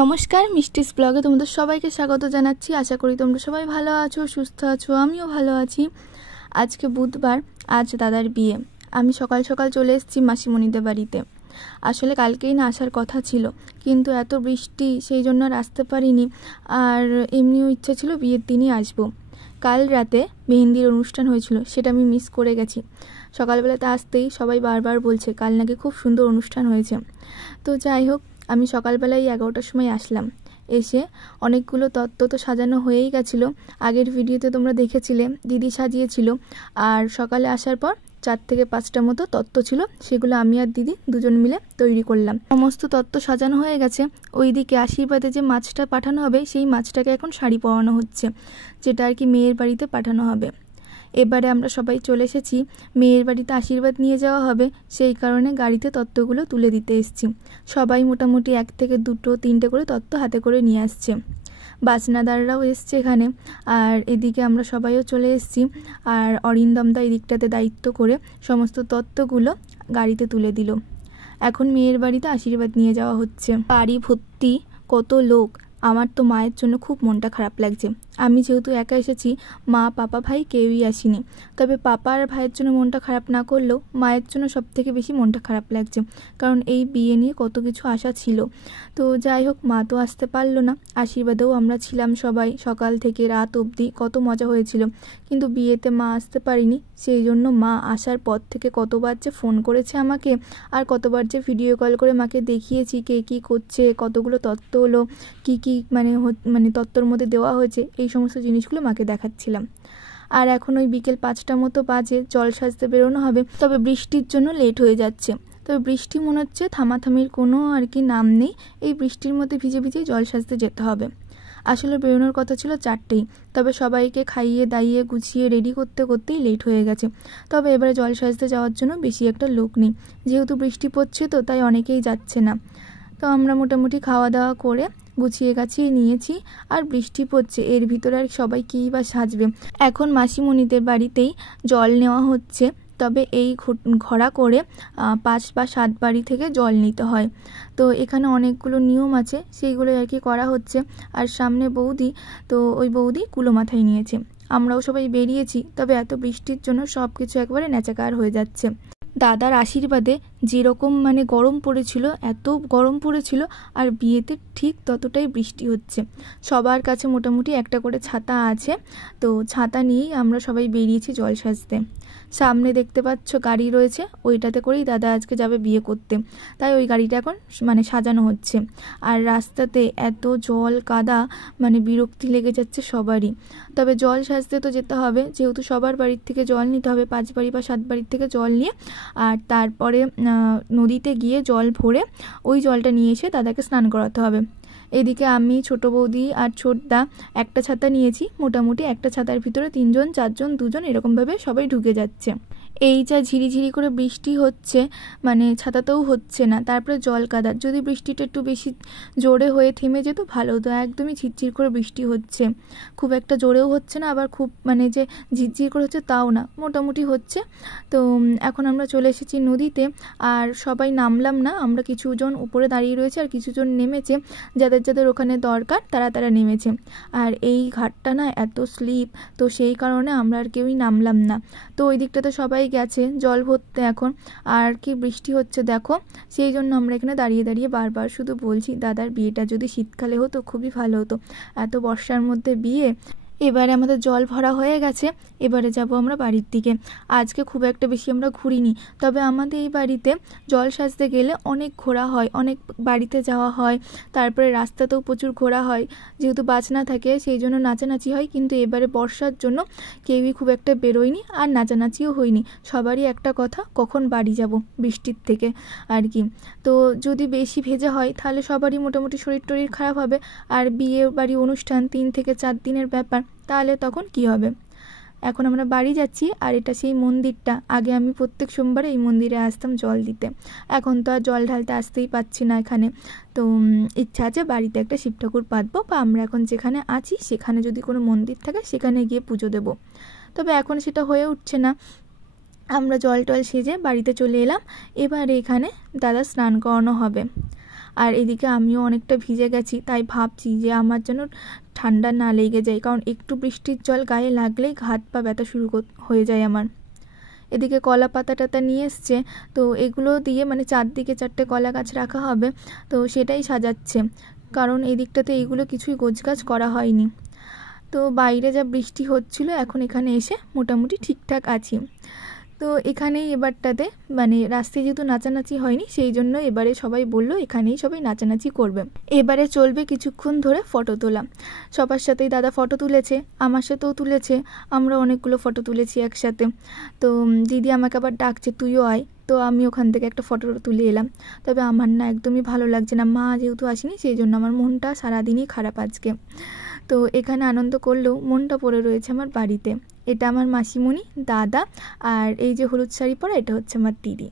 নমস্কার, মিষ্টিস ব্লগে তোমাদের সবাইকে স্বাগত জানাচ্ছি। আশা করি তোমরা সবাই ভালো আছো, সুস্থ আছো, আমিও ভালো আছি। আজকে বুধবার, আজ দাদার বিয়ে। আমি সকাল সকাল চলে এসেছি মাসিমণিদের বাড়িতে। আসলে কালকেই না আসার কথা ছিল, কিন্তু এত বৃষ্টি, সেই জন্য আর আসতে পারিনি। আর এমনিও ইচ্ছা ছিল বিয়ের দিনই আসবো। কাল রাতে মেহেন্দির অনুষ্ঠান হয়েছিল, সেটা আমি মিস করে গেছি। সকালবেলাতে আসতেই সবাই বারবার বলছে কাল নাকি খুব সুন্দর অনুষ্ঠান হয়েছে। তো যাই হোক, আমি সকালবেলায় 11টার সময় আসলাম। এসে অনেকগুলো তত্ত্ব তো সাজানো হয়েই গেছিলো। আগের ভিডিওতে তোমরা দেখেছিলে দিদি সাজিয়েছিল। আর সকালে আসার পর 4 থেকে 5টা মতো তত্ত্ব ছিল, সেগুলো আমি আর দিদি দুজন মিলে তৈরি করলাম। সমস্ত তত্ত্ব সাজানো হয়ে গেছে। ওইদিকে আশীর্বাদে যে মাছটা পাঠানো হবে, সেই মাছটাকে এখন শাড়ি পরানো হচ্ছে, যেটা আর কি মেয়ের বাড়িতে পাঠানো হবে। এবারে আমরা সবাই চলে এসেছি। মেয়ের বাড়িতে আশীর্বাদ নিয়ে যাওয়া হবে, সেই কারণে গাড়িতে তত্ত্বগুলো তুলে দিতে এসেছি। সবাই মোটামুটি 1 থেকে 2, 3টে করে তত্ত্ব হাতে করে নিয়ে আসছে। বাজনাদাররাও এসছে এখানে। আর এদিকে আমরা সবাইও চলে এসেছি। আর অরিন্দমদা এদিকটাতে দায়িত্ব করে সমস্ত তত্ত্বগুলো গাড়িতে তুলে দিল। এখন মেয়ের বাড়িতে আশীর্বাদ নিয়ে যাওয়া হচ্ছে। বাড়ি ভর্তি কত লোক। আমার তো মায়ের জন্য খুব মনটা খারাপ লাগছে। আমি যেহেতু একা এসেছি, মা, পাপা, ভাই কেউই আসেনি। তবে পাপা আর ভাইয়ের জন্য মনটা খারাপ না করলেও মায়ের জন্য সবথেকে বেশি মনটা খারাপ লাগছে, কারণ এই বিয়ে নিয়ে কত কিছু আশা ছিল। তো যাই হোক, মা তো আসতে পারলো না। আশীর্বাদেও আমরা ছিলাম সবাই, সকাল থেকে রাত অবধি কত মজা হয়েছিল। কিন্তু বিয়েতে মা আসতে পারিনি, সেই জন্য মা আসার পর থেকে কতবার যে ফোন করেছে আমাকে, আর কতবার যে ভিডিও কল করে মাকে দেখিয়েছি কে কী করছে, কতগুলো তত্ত্ব হলো, কী কী মানে তত্ত্বর মধ্যে দেওয়া হয়েছে, এই সমস্ত জিনিসগুলো মাকে দেখাচ্ছিলাম। আর এখন ওই বিকেল 5টা মতো বাজে, জল সাজতে বেরোনো হবে। তবে বৃষ্টির জন্য লেট হয়ে যাচ্ছে। তবে বৃষ্টি মনে হচ্ছে থামাথামির কোনো আর কি নাম নেই। এই বৃষ্টির মধ্যে ভিজে ভিজেই জল সাজতে যেতে হবে। আসলে বেরোনোর কথা ছিল 4টেই, তবে সবাইকে খাইয়ে দাইয়ে গুছিয়ে রেডি করতে করতেই লেট হয়ে গেছে। তবে এবারে জল সাজতে যাওয়ার জন্য বেশি একটা লোক নেই, যেহেতু বৃষ্টি পড়ছে তো তাই অনেকেই যাচ্ছে না। তো আমরা মোটামুটি খাওয়া দাওয়া করে গুছিয়ে গাছিয়ে নিয়েছি। আর বৃষ্টি পড়ছে, এর ভিতরে আর সবাই কী বা সাজবে। এখন মাসিমণিদের বাড়িতেই জল নেওয়া হচ্ছে। তবে এই ঘোড়া করে 5 বা 7 বাড়ি থেকে জল নিতে হয়। তো এখানে অনেকগুলো নিয়ম আছে, সেইগুলো আর কি করা হচ্ছে। আর সামনে বৌদি, তো ওই বৌদি কুলো মাথায় নিয়েছে। আমরাও সবাই বেরিয়েছি, তবে এত বৃষ্টির জন্য সব কিছু একবারে ন্যাচাকার হয়ে যাচ্ছে। দাদার আশীর্বাদে যেরকম গরম পড়েছিল, এত গরম পড়েছিল, আর বিয়েতে ঠিক ততটাই বৃষ্টি হচ্ছে। সবার কাছে মোটামুটি একটা করে ছাতা আছে, তো ছাতা নিয়েই আমরা সবাই বেরিয়েছি জল সাজতে। সামনে দেখতে পাচ্ছ গাড়ি রয়েছে, ওইটাতে করেই দাদা আজকে যাবে বিয়ে করতে, তাই ওই গাড়িটা এখন সাজানো হচ্ছে। আর রাস্তাতে এত জল কাদা, বিরক্তি লেগে যাচ্ছে সবারই। তবে জল সাজতে তো যেতে হবে, যেহেতু সবার বাড়ির থেকে জল নিতে হবে, 5 বাড়ি বা 7 বাড়ির থেকে জল নিয়ে। আর তারপরে নদীতে গিয়ে জল ভরে ওই জলটা নিয়ে এসে দাদাকে স্নান করাতে হবে। এদিকে আমি, ছোট বৌদি আর ছোটদা একটা ছাতা নিয়েছি। মোটামুটি একটা ছাতার ভিতরে 3 জন 4 জন 2 জন এরকমভাবে সবাই ঢুকে যাচ্ছে। এই যা ঝিরিঝিরি করে বৃষ্টি হচ্ছে, ছাতাতেও হচ্ছে না। তারপরে জল কাদা। যদি বৃষ্টিটা একটু বেশি জোরে হয়ে থেমে যেত ভালো হতো। একদমই ঝিরঝির করে বৃষ্টি হচ্ছে, খুব একটা জোরেও হচ্ছে না, আবার খুব যে ঝিরঝির করে হচ্ছে তাও না, মোটামুটি হচ্ছে। তো এখন আমরা চলে এসেছি নদীতে। আর সবাই নামলাম না, আমরা কিছুজন উপরে দাঁড়িয়ে রয়েছে, আর কিছুজন নেমেছে। যাদের যাদের ওখানে দরকার তারা নেমেছে। আর এই ঘাটটা না এত স্লিপ, তো সেই কারণে আমরা আর কেউই নামলাম না। তো ওই দিকটাতে সবাই গেছে জল ভরতে এখন। আর কি বৃষ্টি হচ্ছে দেখো, সেই জন্য আমরা এখানে দাঁড়িয়ে দাঁড়িয়ে বারবার শুধু বলছি দাদার বিয়েটা যদি শীতকালে হতো খুবই ভালো হতো, এত বর্ষার মধ্যে বিয়ে। এবারে আমাদের জল ভরা হয়ে গেছে, এবারে যাব আমরা বাড়ির দিকে। আজকে খুব একটা বেশি আমরা ঘুরিনি, তবে আমাদের এই বাড়িতে জল সাজতে গেলে অনেক ঘোরা হয়, অনেক বাড়িতে যাওয়া হয়। তারপরে রাস্তাতেও প্রচুর ঘোরা হয়, যেহেতু বাজনা থাকে সেই জন্য নাচানাচি হয়। কিন্তু এবারে বর্ষার জন্য কেউই খুব একটা বেরোয়নি, আর নাচানাচিও হয়নি। সবারই একটা কথা, কখন বাড়ি যাব বৃষ্টির থেকে আর কি। তো যদি বেশি ভেজা হয় তাহলে সবারই মোটামুটি শরীর টরীর খারাপ হবে। আর বিয়ে বাড়ি অনুষ্ঠান 3 থেকে 4 দিনের ব্যাপার, তাহলে তখন কি হবে। এখন আমরা বাড়ি যাচ্ছি। আর এটা সেই মন্দিরটা, আগে আমি প্রত্যেক সোমবারে এই মন্দিরে আসতাম জল দিতে। এখন তো আর জল ঢালতে আসতেই পাচ্ছি না এখানে। তো ইচ্ছা আছে বাড়িতে একটা শিব ঠাকুর পাতবো, বা আমরা এখন যেখানে আছি সেখানে যদি কোনো মন্দির থাকে সেখানে গিয়ে পুজো দেব। তবে এখন সেটা হয়ে উঠছে না। আমরা জল টল সেজে বাড়িতে চলে এলাম। এবার এখানে দাদা স্নান করানো হবে। আর এদিকে আমিও অনেকটা ভিজে গেছি, তাই ভাবছি যে আমার যেন ঠান্ডা না লেগে যায়, কারণ একটু বৃষ্টির জল গায়ে লাগলেই হাত পা ব্যথা শুরু হয়ে যায় আমার। এদিকে কলা পাতা টাতা নিয়ে এসছে, তো এগুলো দিয়ে মানে চারদিকে 4টে কলা গাছ রাখা হবে, তো সেটাই সাজাচ্ছে, কারণ এই দিকটাতে এইগুলো কিছুই গোছগাছ করা হয়নি। তো বাইরে যা বৃষ্টি হচ্ছিল, এখন এখানে এসে মোটামুটি ঠিকঠাক আছি। তো এখানেই এবারটাতে মানে রাস্তায় যেহেতু নাচানাচি হয়নি, সেই জন্য এবারে সবাই বলল এখানেই সবাই নাচানাচি করবে। এবারে চলবে কিছুক্ষণ ধরে ফটো তোলা। সবার সাথেই দাদা ফটো তুলেছে, আমার সাথেও তুলেছে, আমরা অনেকগুলো ফটো তুলেছি একসাথে। তো দিদি আমাকে আবার ডাকছে তুইও আয়, তো আমি ওখান থেকে একটা ফটো তুলে এলাম। তবে আমার না একদমই ভালো লাগছে না, মা যেহেতু আসেনি সেই জন্য আমার মনটা সারাদিনই খারাপ আজকে। তো এখানে আনন্দ করলেও মনটা পড়ে রয়েছে আমার বাড়িতে। এটা আমার মাসিমণি, দাদা, আর এই যে হলুদ শাড়ি পরা এটা হচ্ছে আমার দিদি।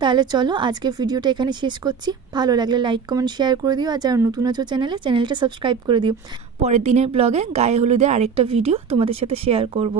তাহলে চলো আজকে ভিডিওটা এখানে শেষ করছি। ভালো লাগলে লাইক কমেন্ট শেয়ার করে দিও, আর যারা নতুন আছো চ্যানেলটা সাবস্ক্রাইব করে দিও। পরের দিনের ব্লগে গায়ে হলুদের আরেকটা ভিডিও তোমাদের সাথে শেয়ার করব।